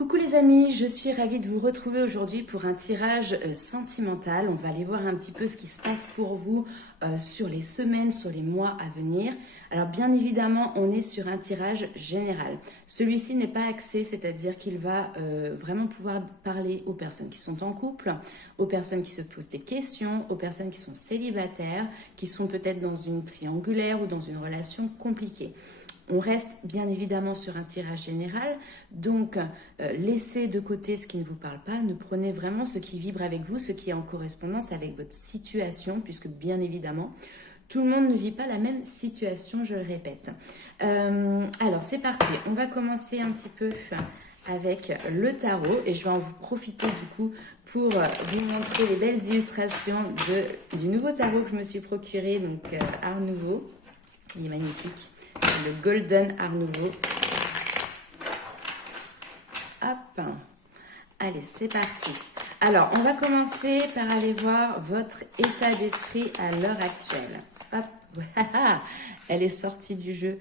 Coucou les amis, je suis ravie de vous retrouver aujourd'hui pour un tirage sentimental. On va aller voir un petit peu ce qui se passe pour vous sur les semaines, sur les mois à venir. Alors bien évidemment, on est sur un tirage général. Celui-ci n'est pas axé, c'est-à-dire qu'il va vraiment pouvoir parler aux personnes qui sont en couple, aux personnes qui se posent des questions, aux personnes qui sont célibataires, qui sont peut-être dans une triangulaire ou dans une relation compliquée. On reste bien évidemment sur un tirage général, donc laissez de côté ce qui ne vous parle pas, ne prenez vraiment ce qui vibre avec vous, ce qui est en correspondance avec votre situation, puisque bien évidemment, tout le monde ne vit pas la même situation, je le répète. Alors c'est parti, on va commencer un petit peu avec le tarot et je vais en vous profiter du coup pour vous montrer les belles illustrations du nouveau tarot que je me suis procuré, donc Art Nouveau. Il est magnifique, le Golden Art Nouveau. Hop, allez, c'est parti. Alors, on va commencer par aller voir votre état d'esprit à l'heure actuelle. Hop, voilà, elle est sortie du jeu.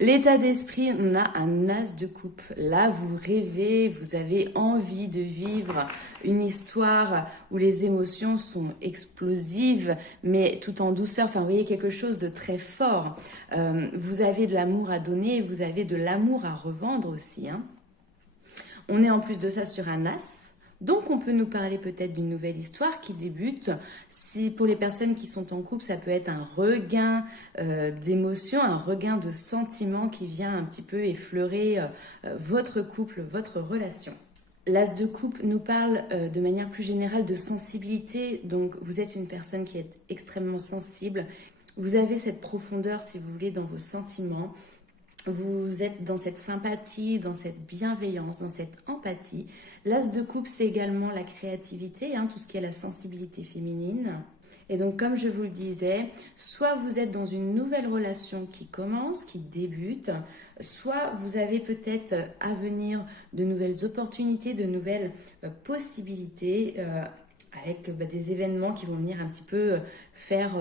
L'état d'esprit, on a un as de coupe. Là, vous rêvez, vous avez envie de vivre une histoire où les émotions sont explosives, mais tout en douceur. Enfin, vous voyez quelque chose de très fort. Vous avez de l'amour à donner, vous avez de l'amour à revendre aussi, hein. On est en plus de ça sur un as. Donc, on peut nous parler peut-être d'une nouvelle histoire qui débute. Si pour les personnes qui sont en couple, ça peut être un regain d'émotions, un regain de sentiments qui vient un petit peu effleurer votre couple, votre relation. L'as de coupe nous parle de manière plus générale de sensibilité. Donc, vous êtes une personne qui est extrêmement sensible. Vous avez cette profondeur, si vous voulez, dans vos sentiments. Vous êtes dans cette sympathie, dans cette bienveillance, dans cette empathie. L'as de coupe, c'est également la créativité, hein, tout ce qui est la sensibilité féminine. Et donc, comme je vous le disais, soit vous êtes dans une nouvelle relation qui commence, qui débute, soit vous avez peut-être à venir de nouvelles opportunités, de nouvelles possibilités avec des événements qui vont venir un petit peu faire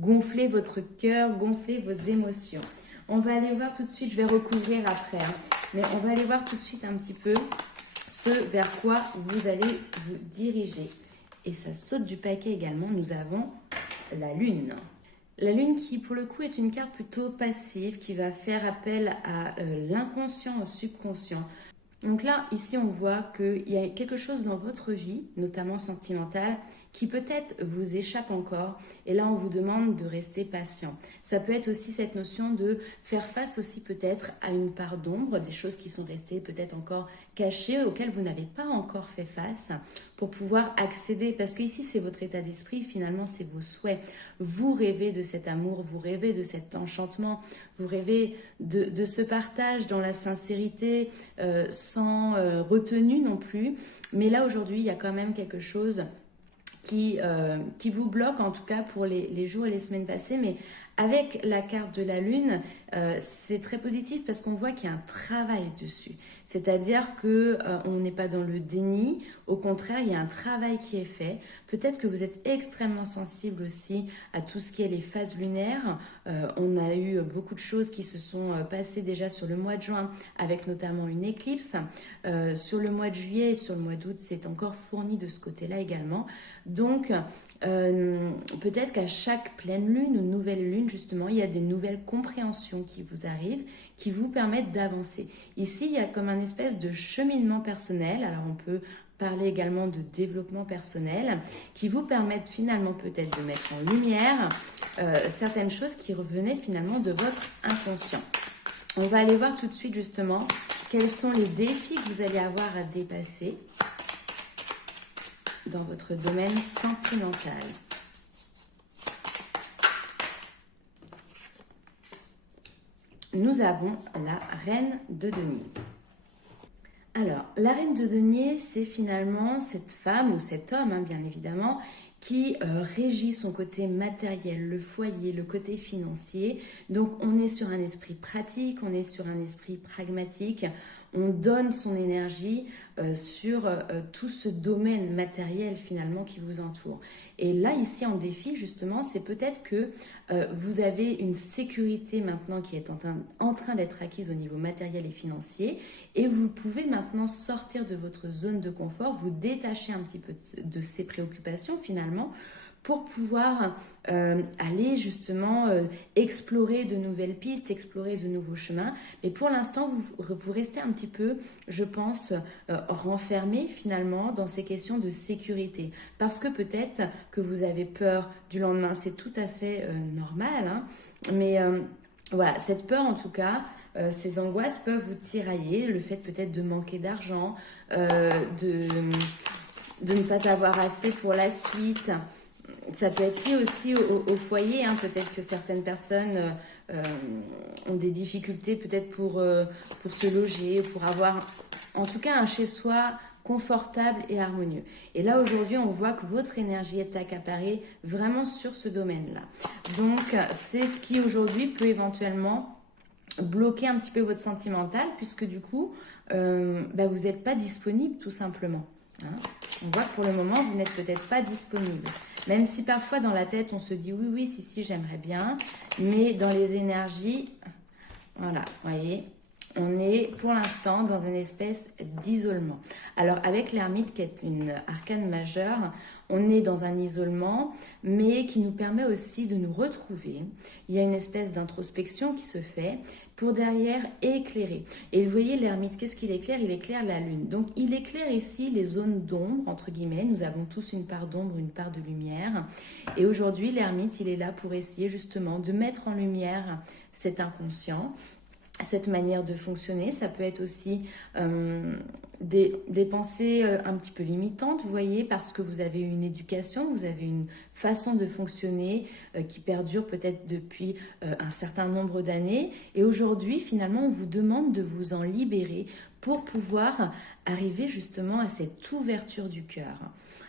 gonfler votre cœur, gonfler vos émotions. On va aller voir tout de suite, je vais recouvrir après, hein, mais on va aller voir tout de suite un petit peu ce vers quoi vous allez vous diriger. Et ça saute du paquet également, nous avons la Lune. La Lune qui, pour le coup, est une carte plutôt passive, qui va faire appel à l'inconscient, au subconscient. Donc là, ici, on voit qu'il y a quelque chose dans votre vie, notamment sentimentale, qui peut-être vous échappe encore. Et là, on vous demande de rester patient. Ça peut être aussi cette notion de faire face aussi peut-être à une part d'ombre, des choses qui sont restées peut-être encore cachées, auxquelles vous n'avez pas encore fait face, pour pouvoir accéder. Parce qu'ici, c'est votre état d'esprit, finalement, c'est vos souhaits. Vous rêvez de cet amour, vous rêvez de cet enchantement, vous rêvez de ce partage dans la sincérité, sans retenue non plus. Mais là, aujourd'hui, il y a quand même quelque chose qui vous bloque, en tout cas pour les jours et les semaines passées. Mais avec la carte de la Lune, c'est très positif parce qu'on voit qu'il y a un travail dessus. C'est-à-dire qu'on n'est pas dans le déni. Au contraire, il y a un travail qui est fait. Peut-être que vous êtes extrêmement sensible aussi à tout ce qui est les phases lunaires. On a eu beaucoup de choses qui se sont passées déjà sur le mois de juin, avec notamment une éclipse. Sur le mois de juillet et sur le mois d'août, c'est encore fourni de ce côté-là également. Donc, peut-être qu'à chaque pleine lune ou nouvelle lune, justement, il y a des nouvelles compréhensions qui vous arrivent, qui vous permettent d'avancer. Ici, il y a comme un espèce de cheminement personnel. Alors, on peut parler également de développement personnel, qui vous permettent finalement peut-être de mettre en lumière certaines choses qui revenaient finalement de votre inconscient. On va aller voir tout de suite, justement, quels sont les défis que vous allez avoir à dépasser dans votre domaine sentimental. Nous avons la Reine de Denier. Alors, la Reine de Denier, c'est finalement cette femme ou cet homme, hein, bien évidemment, qui régit son côté matériel, le foyer, le côté financier. Donc on est sur un esprit pratique, on est sur un esprit pragmatique, on donne son énergie sur tout ce domaine matériel finalement qui vous entoure. Et là ici en défi justement, c'est peut-être que vous avez une sécurité maintenant qui est en train d'être acquise au niveau matériel et financier, et vous pouvez maintenant sortir de votre zone de confort, vous détacher un petit peu de ces préoccupations finalement, pour pouvoir aller justement explorer de nouvelles pistes, explorer de nouveaux chemins. Mais pour l'instant, vous restez un petit peu, je pense, renfermé finalement dans ces questions de sécurité. Parce que peut-être que vous avez peur du lendemain, c'est tout à fait normal. Hein, mais voilà, cette peur en tout cas, ces angoisses peuvent vous tirailler. Le fait peut-être de manquer d'argent, de ne pas avoir assez pour la suite. Ça peut être lié aussi au foyer, hein. Peut-être que certaines personnes ont des difficultés peut-être pour se loger, pour avoir en tout cas un chez-soi confortable et harmonieux. Et là aujourd'hui on voit que votre énergie est accaparée vraiment sur ce domaine-là. Donc c'est ce qui aujourd'hui peut éventuellement bloquer un petit peu votre sentimental, puisque du coup vous n'êtes pas disponible tout simplement. Hein. On voit que pour le moment vous n'êtes peut-être pas disponible. Même si parfois dans la tête on se dit oui, si, j'aimerais bien. Mais dans les énergies, voilà, vous voyez, on est pour l'instant dans une espèce d'isolement. Alors avec l'ermite qui est une arcane majeure, on est dans un isolement, mais qui nous permet aussi de nous retrouver. Il y a une espèce d'introspection qui se fait pour derrière éclairer. Et vous voyez l'ermite, qu'est-ce qu'il éclaire? Il éclaire la lune. Donc il éclaire ici les zones d'ombre, entre guillemets. Nous avons tous une part d'ombre, une part de lumière. Et aujourd'hui, l'ermite, il est là pour essayer justement de mettre en lumière cet inconscient, cette manière de fonctionner. Ça peut être aussi des pensées un petit peu limitantes, vous voyez, parce que vous avez une éducation, vous avez une façon de fonctionner qui perdure peut-être depuis un certain nombre d'années. Et aujourd'hui, finalement, on vous demande de vous en libérer pour pouvoir arriver justement à cette ouverture du cœur.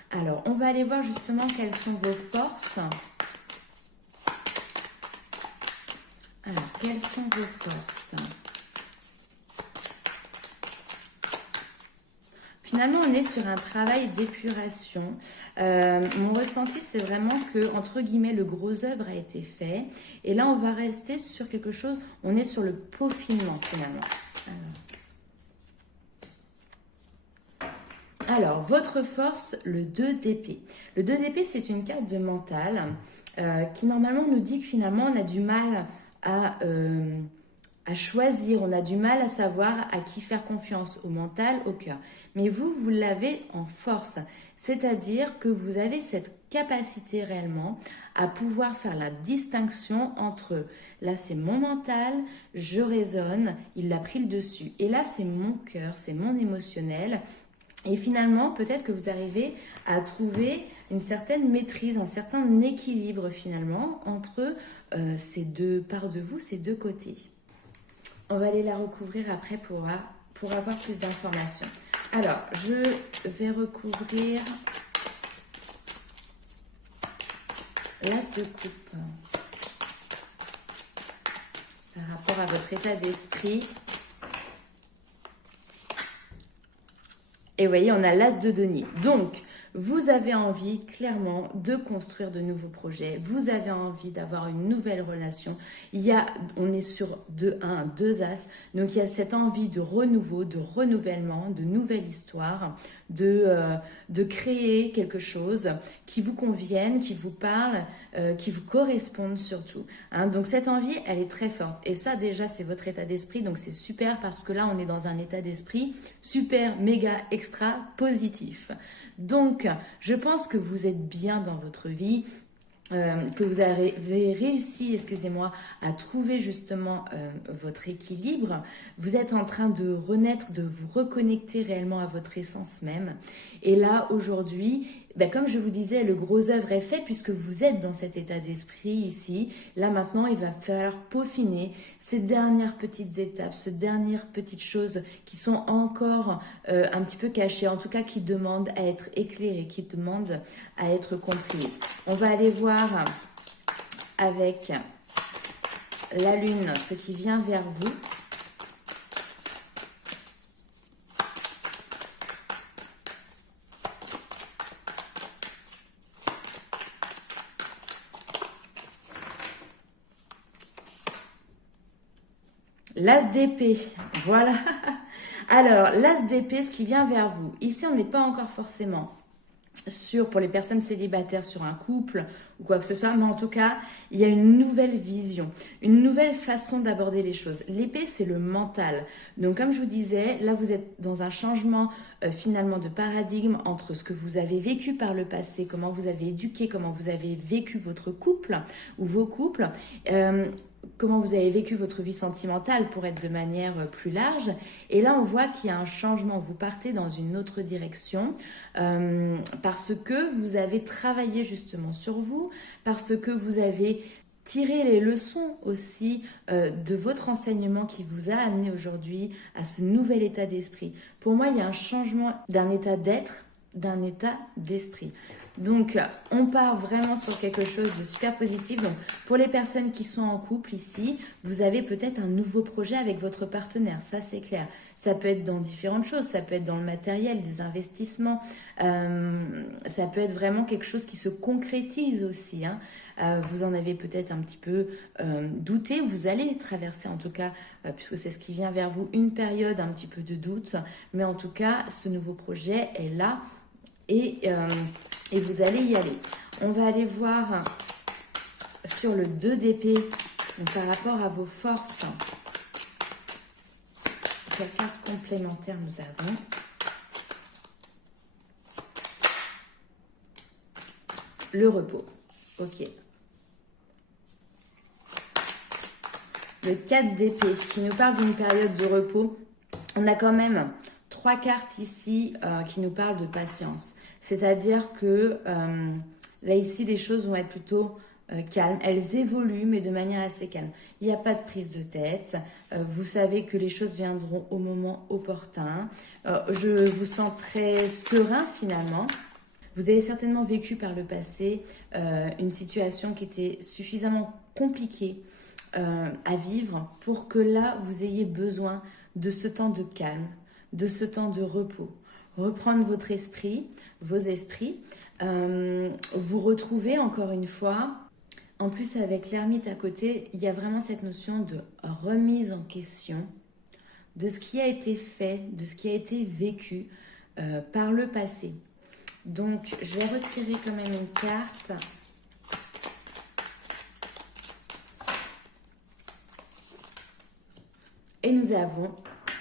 Alors, on va aller voir justement quelles sont vos forces. Alors, quelles sont vos forces? Finalement, on est sur un travail d'épuration. Mon ressenti, c'est vraiment que, entre guillemets, le gros œuvre a été fait. Et là, on va rester sur quelque chose, on est sur le peaufinement, finalement. Alors, votre force, le 2 d'épée. Le 2 d'épée, c'est une carte de mental qui, normalement, nous dit que, finalement, on a du mal à choisir, on a du mal à savoir à qui faire confiance, au mental, au cœur. Mais vous l'avez en force, c'est-à-dire que vous avez cette capacité réellement à pouvoir faire la distinction entre là c'est mon mental, je raisonne, il a pris le dessus, et là c'est mon cœur, c'est mon émotionnel. Et finalement, peut-être que vous arrivez à trouver une certaine maîtrise, un certain équilibre finalement entre ces deux parts de vous, ces deux côtés. On va aller la recouvrir après pour avoir plus d'informations. Alors, je vais recouvrir l'as de coupe par rapport à votre état d'esprit. Et vous voyez, on a l'as de denier. Donc, vous avez envie clairement de construire de nouveaux projets. Vous avez envie d'avoir une nouvelle relation. On est sur deux as. Donc, il y a cette envie de renouveau, de renouvellement, de nouvelle histoire, de créer quelque chose qui vous convienne, qui vous parle, qui vous corresponde surtout. Hein, donc, cette envie, elle est très forte. Et ça, déjà, c'est votre état d'esprit. Donc, c'est super parce que là, on est dans un état d'esprit super, méga, extra positif. Donc, je pense que vous êtes bien dans votre vie, que vous avez réussi, à trouver justement votre équilibre. Vous êtes en train de renaître, de vous reconnecter réellement à votre essence même. Et là, aujourd'hui, Ben, comme je vous disais, le gros œuvre est fait puisque vous êtes dans cet état d'esprit ici. Là maintenant, il va falloir peaufiner ces dernières petites étapes, ces dernières petites choses qui sont encore un petit peu cachées, en tout cas qui demandent à être éclairées, qui demandent à être comprises. On va aller voir avec la lune ce qui vient vers vous. L'as d'épée, voilà. Alors, l'as d'épée, ce qui vient vers vous. Ici, on n'est pas encore forcément sur, pour les personnes célibataires, sur un couple ou quoi que ce soit, mais en tout cas, il y a une nouvelle vision, une nouvelle façon d'aborder les choses. L'épée, c'est le mental. Donc, comme je vous disais, là, vous êtes dans un changement finalement de paradigme entre ce que vous avez vécu par le passé, comment vous avez éduqué, comment vous avez vécu votre couple ou vos couples, comment vous avez vécu votre vie sentimentale pour être de manière plus large. Et là, on voit qu'il y a un changement. Vous partez dans une autre direction parce que vous avez travaillé justement sur vous, parce que vous avez tiré les leçons aussi de votre enseignement qui vous a amené aujourd'hui à ce nouvel état d'esprit. Pour moi, il y a un changement d'un état d'être, d'un état d'esprit. Donc, on part vraiment sur quelque chose de super positif. Donc, pour les personnes qui sont en couple ici, vous avez peut-être un nouveau projet avec votre partenaire, ça c'est clair. Ça peut être dans différentes choses, ça peut être dans le matériel, des investissements, ça peut être vraiment quelque chose qui se concrétise aussi, hein. Vous en avez peut-être un petit peu douté, vous allez traverser en tout cas, puisque c'est ce qui vient vers vous, une période un petit peu de doute, mais en tout cas, ce nouveau projet est là et vous allez y aller. On va aller voir sur le 2 d'épée, par rapport à vos forces. Quelle carte complémentaire nous avons? Le repos. Ok. Le 4 d'épée, qui nous parle d'une période de repos. On a quand même 3 cartes ici qui nous parlent de patience. C'est-à-dire que là, ici, les choses vont être plutôt calmes. Elles évoluent, mais de manière assez calme. Il n'y a pas de prise de tête. Vous savez que les choses viendront au moment opportun. Je vous sens très serein, finalement. Vous avez certainement vécu par le passé une situation qui était suffisamment compliquée à vivre pour que là, vous ayez besoin de ce temps de calme, de ce temps de repos. Reprendre votre esprit, vos esprits, vous retrouver encore une fois. En plus, avec l'ermite à côté, il y a vraiment cette notion de remise en question de ce qui a été fait, de ce qui a été vécu par le passé. Donc, je vais retirer quand même une carte. Et nous avons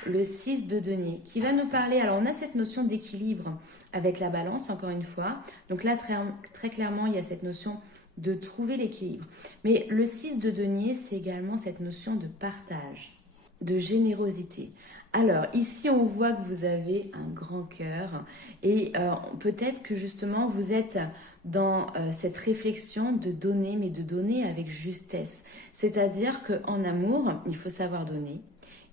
le 6 de denier qui va nous parler. Alors, on a cette notion d'équilibre avec la balance, encore une fois. Donc là, très clairement, il y a cette notion de trouver l'équilibre. Mais le 6 de denier, c'est également cette notion de partage, de générosité. Alors, ici, on voit que vous avez un grand cœur et peut-être que justement, vous êtes dans cette réflexion de donner, mais de donner avec justesse. C'est-à-dire qu'en amour, il faut savoir donner.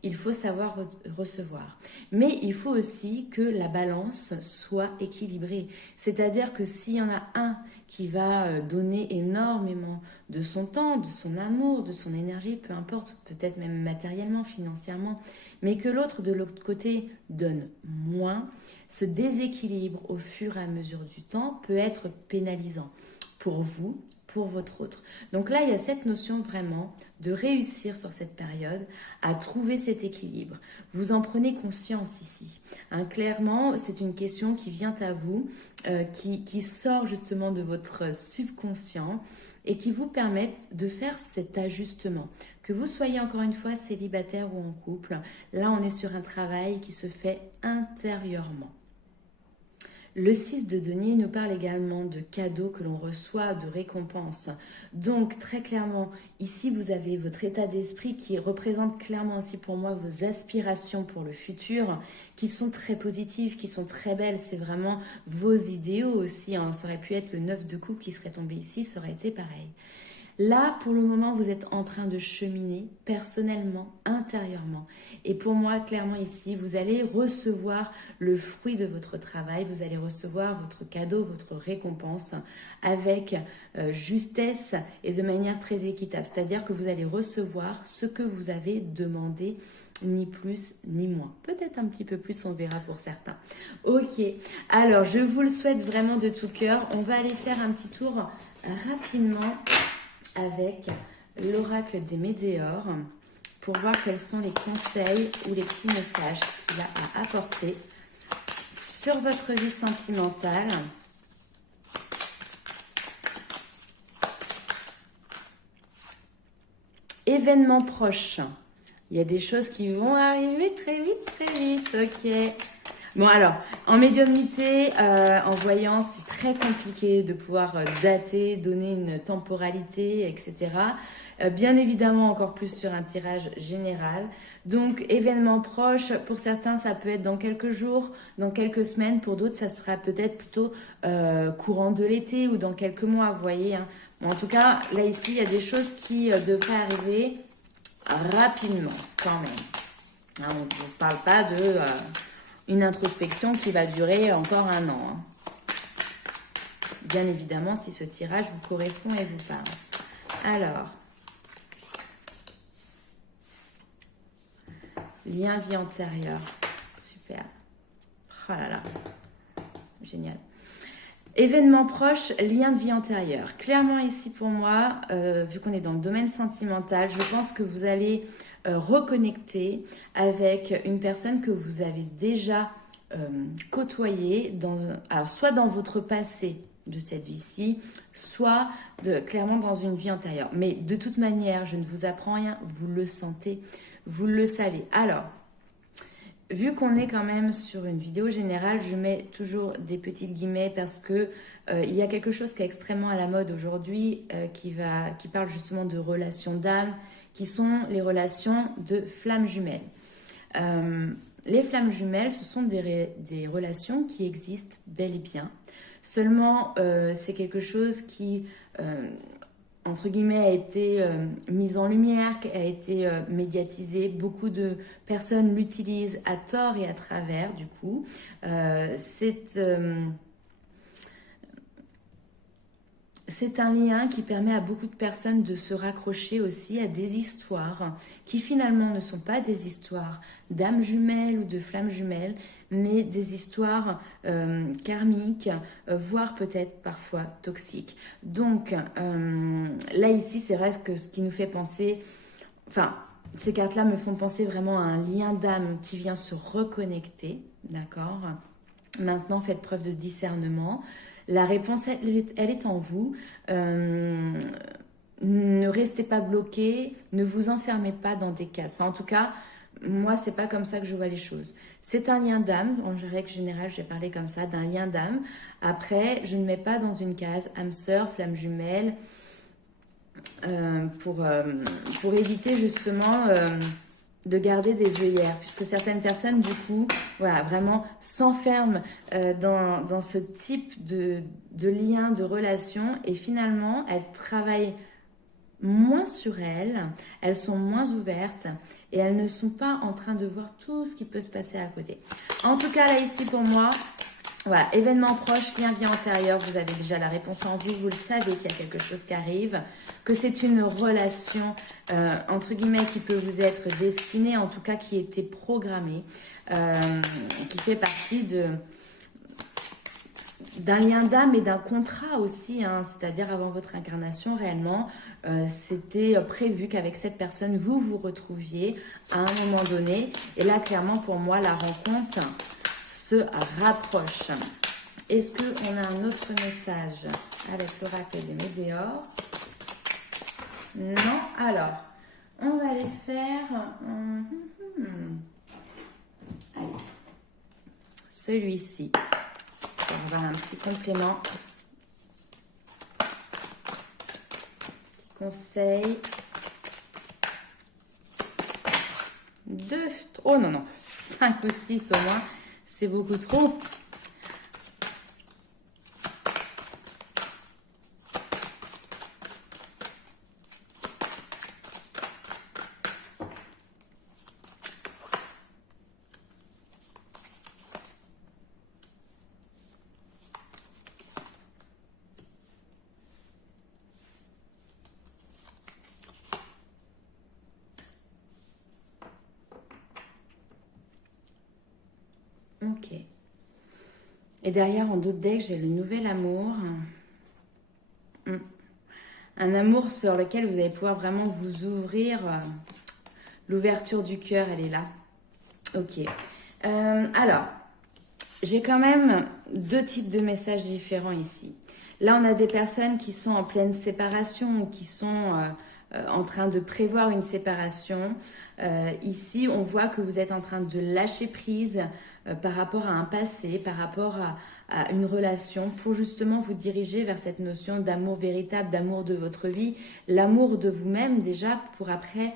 Il faut savoir recevoir. Mais il faut aussi que la balance soit équilibrée. C'est-à-dire que s'il y en a un qui va donner énormément de son temps, de son amour, de son énergie, peu importe, peut-être même matériellement, financièrement, mais que l'autre de l'autre côté donne moins, ce déséquilibre au fur et à mesure du temps peut être pénalisant pour vous, pour votre autre. Donc là, il y a cette notion vraiment de réussir sur cette période à trouver cet équilibre. Vous en prenez conscience ici. Hein, clairement, c'est une question qui vient à vous, qui sort justement de votre subconscient et qui vous permettent de faire cet ajustement. Que vous soyez encore une fois célibataire ou en couple, là on est sur un travail qui se fait intérieurement. Le 6 de denier nous parle également de cadeaux que l'on reçoit, de récompenses. Donc, très clairement, ici, vous avez votre état d'esprit qui représente clairement aussi pour moi vos aspirations pour le futur, qui sont très positives, qui sont très belles. C'est vraiment vos idéaux aussi, hein. Ça aurait pu être le 9 de coupe qui serait tombé ici, ça aurait été pareil. Là, pour le moment, vous êtes en train de cheminer personnellement, intérieurement. Et pour moi, clairement ici, vous allez recevoir le fruit de votre travail, vous allez recevoir votre cadeau, votre récompense avec justesse et de manière très équitable. C'est-à-dire que vous allez recevoir ce que vous avez demandé, ni plus ni moins. Peut-être un petit peu plus, on verra pour certains. Ok, alors je vous le souhaite vraiment de tout cœur. On va aller faire un petit tour rapidement avec l'oracle des Météores pour voir quels sont les conseils ou les petits messages qu'il a à apporter sur votre vie sentimentale. Événements proches. Il y a des choses qui vont arriver très vite, ok. Bon alors, en médiumnité, en voyance, c'est très compliqué de pouvoir dater, donner une temporalité, etc. Bien évidemment, encore plus sur un tirage général. Donc, événements proches, pour certains, ça peut être dans quelques jours, dans quelques semaines. Pour d'autres, ça sera peut-être plutôt courant de l'été ou dans quelques mois, vous voyez. Hein. Bon, en tout cas, là, ici, il y a des choses qui devraient arriver rapidement, quand même. Hein, on ne vous parle pas de... une introspection qui va durer encore un an. Hein. Bien évidemment, si ce tirage vous correspond et vous parle. Alors, lien vie antérieure. Super. Oh là là. Génial. Événement proche, lien de vie antérieure. Clairement ici pour moi, vu qu'on est dans le domaine sentimental, je pense que vous allez reconnecter avec une personne que vous avez déjà côtoyée, alors soit dans votre passé de cette vie-ci, soit clairement dans une vie antérieure. Mais de toute manière, je ne vous apprends rien, vous le sentez, vous le savez. Alors, vu qu'on est quand même sur une vidéo générale, je mets toujours des petites guillemets parce que il y a quelque chose qui est extrêmement à la mode aujourd'hui qui parle justement de relations d'âme, qui sont les relations de flammes jumelles. Les flammes jumelles, ce sont des relations qui existent bel et bien. Seulement, c'est quelque chose qui... entre guillemets, a été mise en lumière, a été médiatisée. Beaucoup de personnes l'utilisent à tort et à travers, du coup. C'est un lien qui permet à beaucoup de personnes de se raccrocher aussi à des histoires qui finalement ne sont pas des histoires d'âmes jumelles ou de flammes jumelles, mais des histoires karmiques, voire peut-être parfois toxiques. Donc là ici, c'est vrai que ce qui nous fait penser, enfin, ces cartes-là me font penser vraiment à un lien d'âme qui vient se reconnecter, d'accord ? Maintenant, faites preuve de discernement. La réponse, elle est en vous. Ne restez pas bloqué, ne vous enfermez pas dans des cases. Enfin, en tout cas, moi, c'est pas comme ça que je vois les choses. C'est un lien d'âme. En règle générale, je vais parler comme ça, d'un lien d'âme. Après, je ne mets pas dans une case âme sœur, flamme jumelle, pour éviter justement... de garder des œillères, puisque certaines personnes, du coup, voilà, vraiment s'enferment dans ce type de lien, de relation, et finalement, elles travaillent moins sur elles sont moins ouvertes, et elles ne sont pas en train de voir tout ce qui peut se passer à côté. En tout cas, là, ici, pour moi, voilà, événement proche, lien vie antérieure, vous avez déjà la réponse en vous, vous le savez qu'il y a quelque chose qui arrive, que c'est une relation, entre guillemets, qui peut vous être destinée, en tout cas qui était programmée, qui fait partie d'un lien d'âme et d'un contrat aussi, hein, c'est-à-dire avant votre incarnation réellement, c'était prévu qu'avec cette personne, vous vous retrouviez à un moment donné, et là, clairement, pour moi, la rencontre se rapproche. Est-ce qu'on a un autre message avec l'oracle des Météores? Non. Alors, on va aller faire allez, celui-ci. pour avoir un petit complément. Conseil. 2, oh non, non, 5 ou 6 au moins, c'est beaucoup trop. Ok. Et derrière, en d'autres decks, j'ai le nouvel amour. Un amour sur lequel vous allez pouvoir vraiment vous ouvrir. L'ouverture du cœur, elle est là. Ok. Alors, j'ai quand même 2 types de messages différents ici. Là, on a des personnes qui sont en pleine séparation ou qui sont en train de prévoir une séparation. Ici, on voit que vous êtes en train de lâcher prise par rapport à un passé, par rapport à une relation, pour justement vous diriger vers cette notion d'amour véritable, d'amour de votre vie, l'amour de vous-même déjà, pour après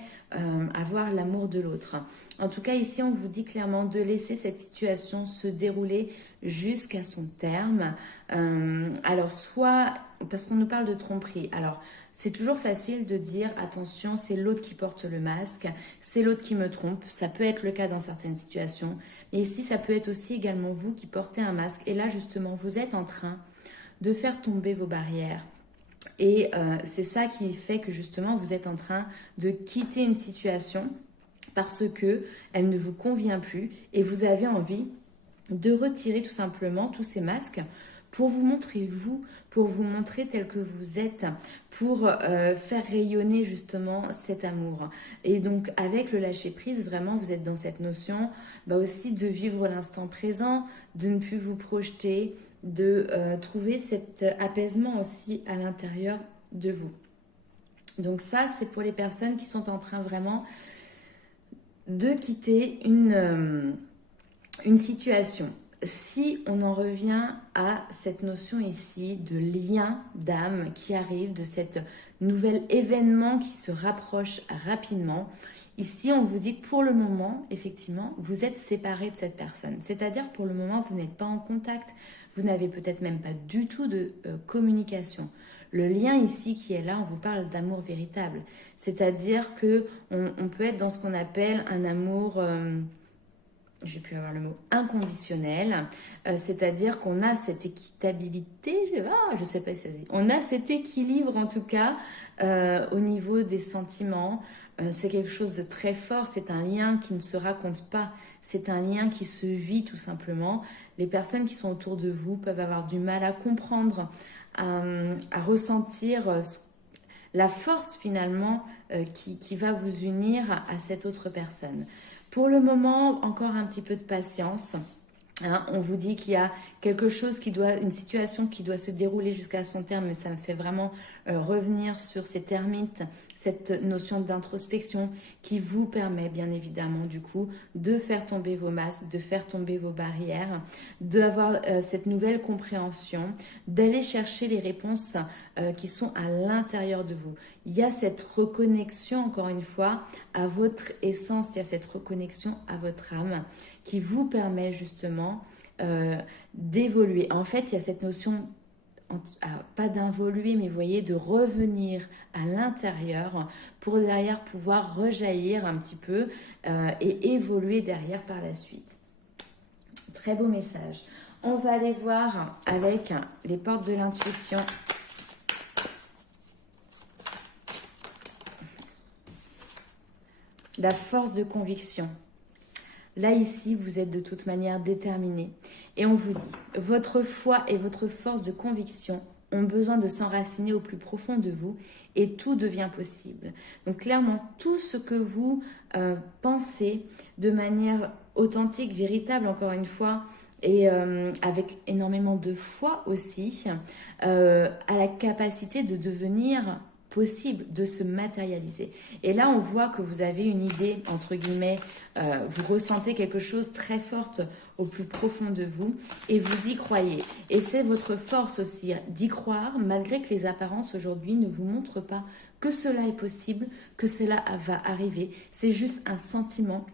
avoir l'amour de l'autre. En tout cas, ici, on vous dit clairement de laisser cette situation se dérouler jusqu'à son terme. Alors, soit, parce qu'on nous parle de tromperie, alors c'est toujours facile de dire, attention, c'est l'autre qui porte le masque, c'est l'autre qui me trompe, ça peut être le cas dans certaines situations, mais ici, ça peut être aussi également vous qui portez un masque, et là, justement, vous êtes en train de faire tomber vos barrières. Et c'est ça qui fait que justement, vous êtes en train de quitter une situation parce que elle ne vous convient plus et vous avez envie de retirer tout simplement tous ces masques pour vous montrer vous, pour vous montrer tel que vous êtes, pour faire rayonner justement cet amour. Et donc avec le lâcher prise, vraiment vous êtes dans cette notion aussi de vivre l'instant présent, de ne plus vous projeter, de trouver cet apaisement aussi à l'intérieur de vous. Donc ça, c'est pour les personnes qui sont en train vraiment de quitter une situation. Si on en revient à cette notion ici de lien d'âme qui arrive, de cet nouvel événement qui se rapproche rapidement, ici on vous dit que pour le moment, effectivement, vous êtes séparés de cette personne. C'est-à-dire pour le moment, vous n'êtes pas en contact, vous n'avez peut-être même pas du tout de communication. Le lien ici qui est là, on vous parle d'amour véritable. C'est-à-dire que on peut être dans ce qu'on appelle un amour... je vais plus avoir le mot, inconditionnel, c'est-à-dire qu'on a cette équitabilité, je sais pas si ça se dit, on a cet équilibre en tout cas au niveau des sentiments, c'est quelque chose de très fort, c'est un lien qui ne se raconte pas, c'est un lien qui se vit tout simplement. Les personnes qui sont autour de vous peuvent avoir du mal à comprendre, à ressentir la force finalement qui va vous unir à cette autre personne. Pour le moment, encore un petit peu de patience. On vous dit qu'il y a quelque chose une situation qui doit se dérouler jusqu'à son terme, mais ça me fait vraiment revenir sur ces termites, cette notion d'introspection qui vous permet bien évidemment du coup de faire tomber vos masques, de faire tomber vos barrières, d'avoir cette nouvelle compréhension, d'aller chercher les réponses qui sont à l'intérieur de vous. Il y a cette reconnexion, encore une fois, à votre essence, il y a cette reconnexion à votre âme qui vous permet justement d'évoluer. En fait, il y a cette notion, pas d'involuer, mais vous voyez, de revenir à l'intérieur pour derrière pouvoir rejaillir un petit peu et évoluer derrière par la suite. Très beau message. On va aller voir avec les portes de l'intuition. La force de conviction. Là, ici, vous êtes de toute manière déterminé. Et on vous dit, votre foi et votre force de conviction ont besoin de s'enraciner au plus profond de vous et tout devient possible. Donc clairement, tout ce que vous pensez de manière authentique, véritable, encore une fois, et avec énormément de foi aussi, a la capacité de devenir possible, de se matérialiser. Et là, on voit que vous avez une idée, entre guillemets, vous ressentez quelque chose très forte au plus profond de vous et vous y croyez. Et c'est votre force aussi d'y croire malgré que les apparences aujourd'hui ne vous montrent pas que cela est possible, que cela va arriver. C'est juste un sentiment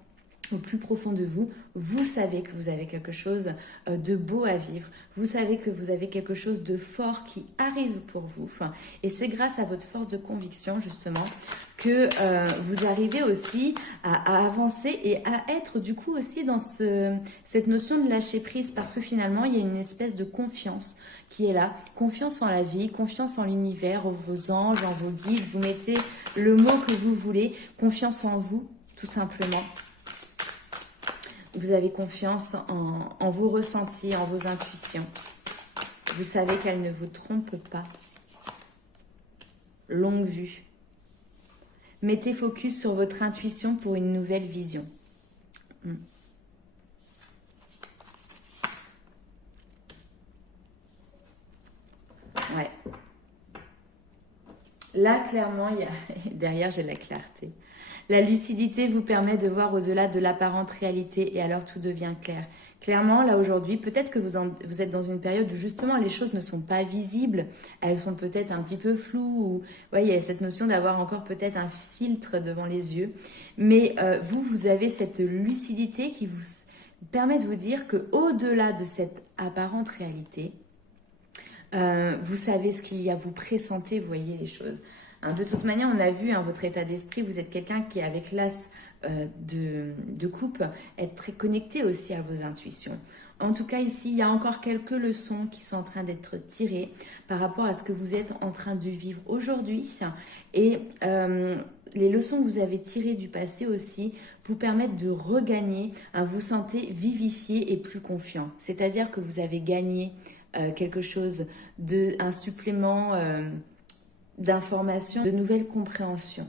au plus profond de vous. Vous savez que vous avez quelque chose de beau à vivre. Vous savez que vous avez quelque chose de fort qui arrive pour vous. Et c'est grâce à votre force de conviction, justement, que vous arrivez aussi à avancer et à être, du coup, aussi dans cette notion de lâcher prise. Parce que finalement, il y a une espèce de confiance qui est là. Confiance en la vie, confiance en l'univers, en vos anges, en vos guides. Vous mettez le mot que vous voulez. Confiance en vous, tout simplement. Vous avez confiance en vos ressentis, en vos intuitions. Vous savez qu'elles ne vous trompent pas. Longue vue. Mettez focus sur votre intuition pour une nouvelle vision. Ouais. Là, clairement, derrière, j'ai la clarté. La lucidité vous permet de voir au-delà de l'apparente réalité et alors tout devient clair. Clairement, là aujourd'hui, peut-être que vous êtes dans une période où justement les choses ne sont pas visibles, elles sont peut-être un petit peu floues, ou ouais, il y a cette notion d'avoir encore peut-être un filtre devant les yeux. Mais vous avez cette lucidité qui vous permet de vous dire que au-delà de cette apparente réalité, vous savez ce qu'il y a, vous pressentez, vous voyez les choses. De toute manière, on a vu votre état d'esprit, vous êtes quelqu'un qui, avec l'as de coupe, est très connecté aussi à vos intuitions. En tout cas, ici, il y a encore quelques leçons qui sont en train d'être tirées par rapport à ce que vous êtes en train de vivre aujourd'hui. Et les leçons que vous avez tirées du passé aussi vous permettent de regagner, vous sentez vivifié et plus confiant. C'est-à-dire que vous avez gagné quelque chose, un supplément d'informations, de nouvelles compréhensions.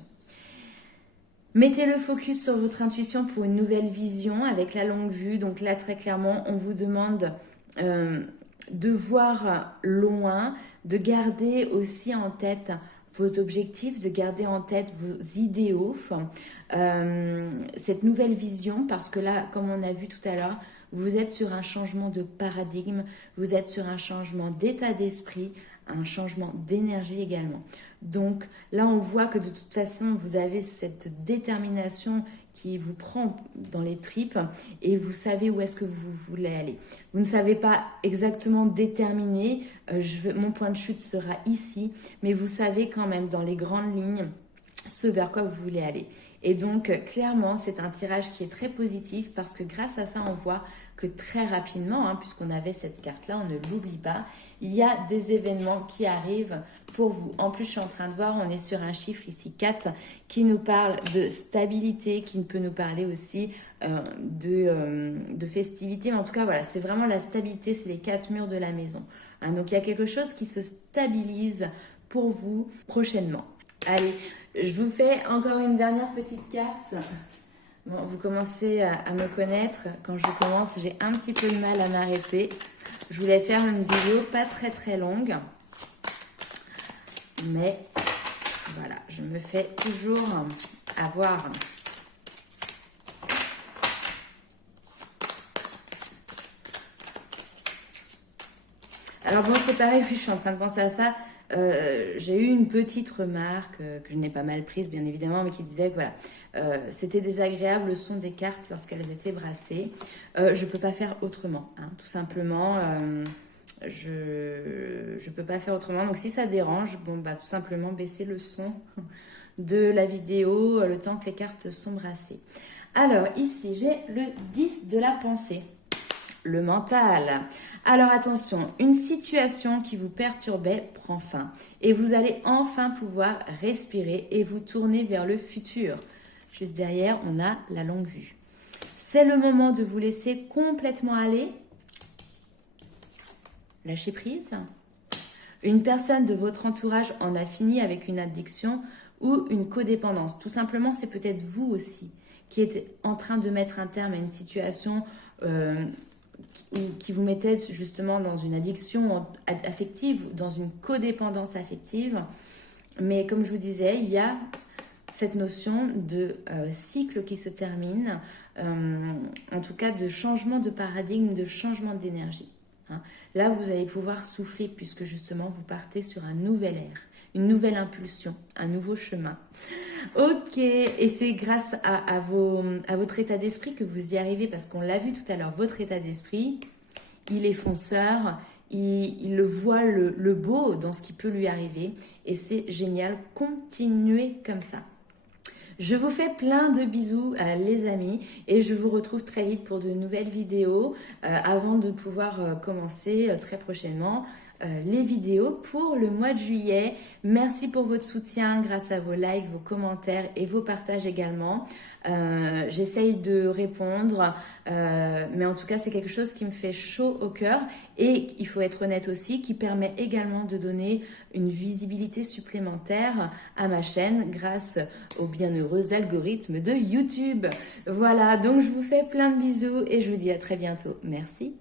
Mettez le focus sur votre intuition pour une nouvelle vision avec la longue vue. Donc là, très clairement, on vous demande de voir loin, de garder aussi en tête vos objectifs, de garder en tête vos idéaux, cette nouvelle vision, parce que là, comme on a vu tout à l'heure, vous êtes sur un changement de paradigme, vous êtes sur un changement d'état d'esprit, un changement d'énergie également. Donc là, on voit que de toute façon, vous avez cette détermination qui vous prend dans les tripes et vous savez où est-ce que vous voulez aller. Vous ne savez pas exactement déterminer, mon point de chute sera ici, mais vous savez quand même dans les grandes lignes ce vers quoi vous voulez aller. Et donc, clairement, c'est un tirage qui est très positif parce que grâce à ça, on voit que très rapidement, puisqu'on avait cette carte-là, on ne l'oublie pas, il y a des événements qui arrivent pour vous. En plus, je suis en train de voir, on est sur un chiffre ici, 4, qui nous parle de stabilité, qui peut nous parler aussi de festivité. Mais en tout cas, voilà, c'est vraiment la stabilité, c'est les 4 murs de la maison. Donc, il y a quelque chose qui se stabilise pour vous prochainement. Allez, je vous fais encore une dernière petite carte. Bon, vous commencez à me connaître. Quand je commence, j'ai un petit peu de mal à m'arrêter. Je voulais faire une vidéo pas très très longue. Mais voilà, je me fais toujours avoir. Alors bon, c'est pareil, oui, je suis en train de penser à ça. J'ai eu une petite remarque que je n'ai pas mal prise bien évidemment, mais qui disait que voilà, c'était désagréable le son des cartes lorsqu'elles étaient brassées. Je peux pas faire autrement, tout simplement. Je peux pas faire autrement. Donc si ça dérange, bon bah tout simplement baisser le son de la vidéo le temps que les cartes sont brassées. Alors ici j'ai le 10 de la pensée. Le mental. Alors attention, une situation qui vous perturbait prend fin et vous allez enfin pouvoir respirer et vous tourner vers le futur. Juste derrière, on a la longue vue. C'est le moment de vous laisser complètement aller. Lâcher prise. Une personne de votre entourage en a fini avec une addiction ou une codépendance. Tout simplement, c'est peut-être vous aussi qui êtes en train de mettre un terme à une situation qui vous mettait justement dans une addiction affective, dans une codépendance affective. Mais comme je vous disais, il y a cette notion de cycle qui se termine, en tout cas de changement de paradigme, de changement d'énergie. Hein. Là, vous allez pouvoir souffler puisque justement, vous partez sur un nouvel air, une nouvelle impulsion, un nouveau chemin. Ok, et c'est grâce à votre état d'esprit que vous y arrivez parce qu'on l'a vu tout à l'heure, votre état d'esprit, il est fonceur, il le voit le beau dans ce qui peut lui arriver et c'est génial, continuez comme ça. Je vous fais plein de bisous les amis et je vous retrouve très vite pour de nouvelles vidéos avant de pouvoir commencer très prochainement les vidéos pour le mois de juillet. Merci pour votre soutien grâce à vos likes, vos commentaires et vos partages également. J'essaye de répondre, mais en tout cas c'est quelque chose qui me fait chaud au cœur et il faut être honnête aussi, qui permet également de donner une visibilité supplémentaire à ma chaîne grâce aux bienheureux algorithmes de YouTube. Voilà, donc je vous fais plein de bisous et je vous dis à très bientôt. Merci.